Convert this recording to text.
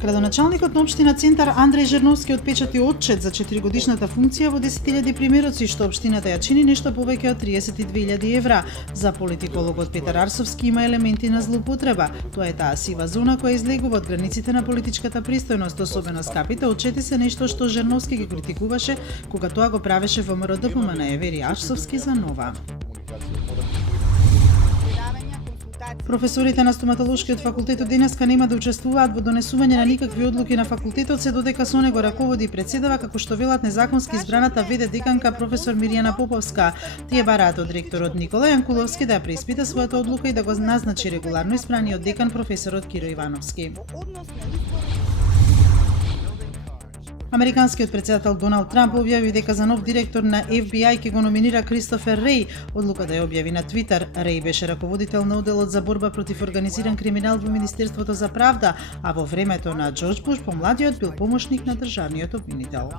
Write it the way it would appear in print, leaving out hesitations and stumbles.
Градоначалникот на општина Центар Андреј Жерновски отпечати отчет за 4-годишната функција во 10.000 примероци, што општината ја чини нешто повеќе од 32.000 евра. За политикологот Петар Арсовски има елементи на злоупотреба. Тоа е таа сива зона која излегува од границите на политичката пристојност, особено скапите отчети се нешто што Жерновски ги критикуваше кога тоа го правеше во МРДПМН, вери Арсовски за Нова. Професорите на стоматолошкиот факултет денеска нема да учествуваат во донесување на никакви одлуки на факултетот, се додека со него раководи и председава, како што велат незаконски избраната ВД деканка професор Мирјана Поповска. Тие бараат од ректорот Никола Јанкуловски да ја преиспита својата одлука и да го назначи регуларно избраниот декан професорот Киро Ивановски. Американскиот председател Доналд Трамп објави дека за нов директор на FBI ќе го номинира Кристофер Реј. Одлуката ја објави на Твитер. Реј беше раководител на оделот за борба против организиран криминал во Министерството за правда, а во времето на Џорџ Буш помладиот бил помошник на државниот обвинител.